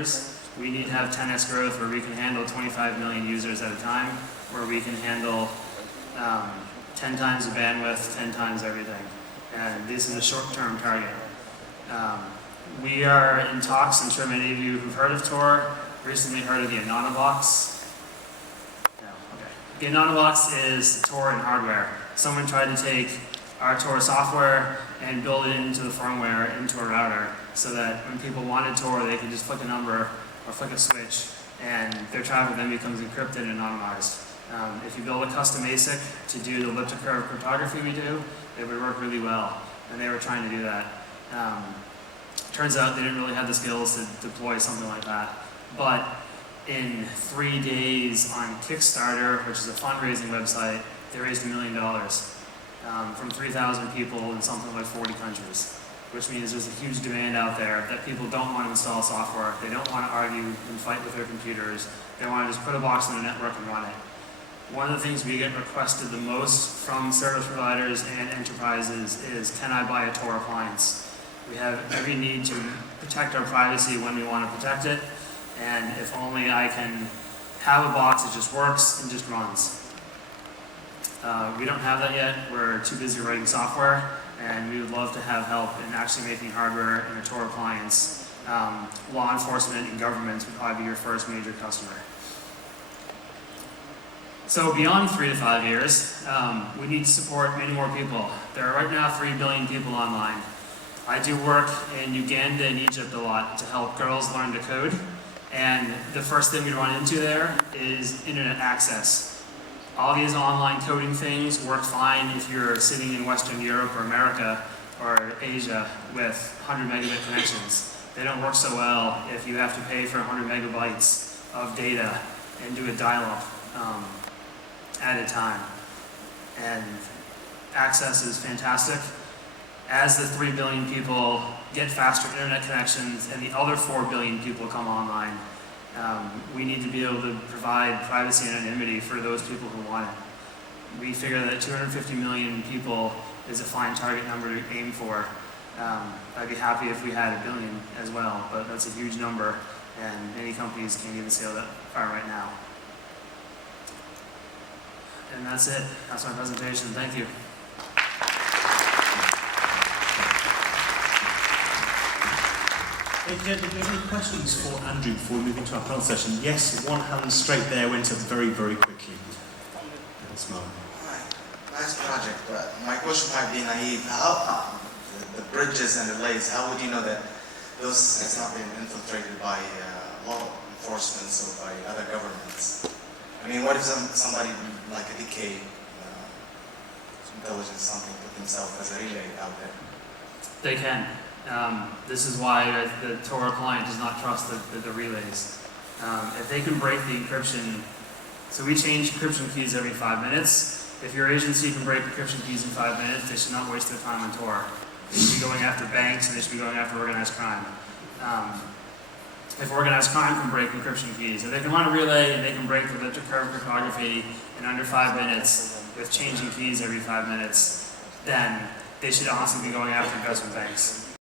years. We need to have 10x growth where we can handle 25 million users at a time, where we can handle 10 times the bandwidth, 10 times everything. And this is a short-term target. We are in talks, I'm sure many of you who've heard of Tor recently heard of the Anonymbox. No, okay. The Anonymbox is Tor in hardware. Someone tried to take our Tor software and build it into the firmware into a router so that when people wanted Tor, they could just flick a number or flick a switch and their traffic then becomes encrypted and anonymized. If you build a custom ASIC to do the elliptic curve cryptography we do, it would work really well, and they were trying to do that. Turns out they didn't really have the skills to deploy something like that, but in 3 days on Kickstarter, which is a fundraising website, they raised $1 million from 3,000 people in something like 40 countries, which means there's a huge demand out there that people don't want to install software, they don't want to argue and fight with their computers, they want to just put a box on the network and run it. One of the things we get requested the most from service providers and enterprises is, can I buy a Tor appliance? We have every need to protect our privacy when we want to protect it, and if only I can have a box that just works and just runs. We don't have that yet. We're too busy writing software, and we would love to have help in actually making hardware in a Tor appliance. Law enforcement and governments would probably be your first major customer. So beyond 3 to 5 years, we need to support many more people. There are right now 3 billion people online. I do work in Uganda and Egypt a lot to help girls learn to code, and the first thing we run into there is internet access. All these online coding things work fine if you're sitting in Western Europe or America or Asia with 100 megabit connections. They don't work so well if you have to pay for 100 megabytes of data and do a dial-up at a time. And access is fantastic. As the 3 billion people get faster internet connections and the other 4 billion people come online, we need to be able to provide privacy and anonymity for those people who want it. We figure that 250 million people is a fine target number to aim for. I'd be happy if we had 1 billion as well, but that's a huge number, and many companies can't even scale that far right now. And that's it. That's my presentation. Thank you. Ladies and gentlemen, do you have any questions for Andrew before we move into our panel session? Yes, one hand straight there went up very, very quickly. That's Mark. Nice project, but my question might be naive. How the bridges and the lays, how would you know that those has not been infiltrated by law enforcement or by other governments? I mean, what if somebody like a DK intelligence something put himself as a relay out there? They can. This is why the Tor client does not trust the relays. If they can break the encryption, so we change encryption keys every 5 minutes. If your agency can break encryption keys in 5 minutes, they should not waste their time on Tor. They should be going after banks and they should be going after organized crime. If organized crime can break encryption keys, if they can run a relay and they can break the elliptic curve cryptography in under 5 minutes with changing keys every 5 minutes, then they should honestly be going after investment banks.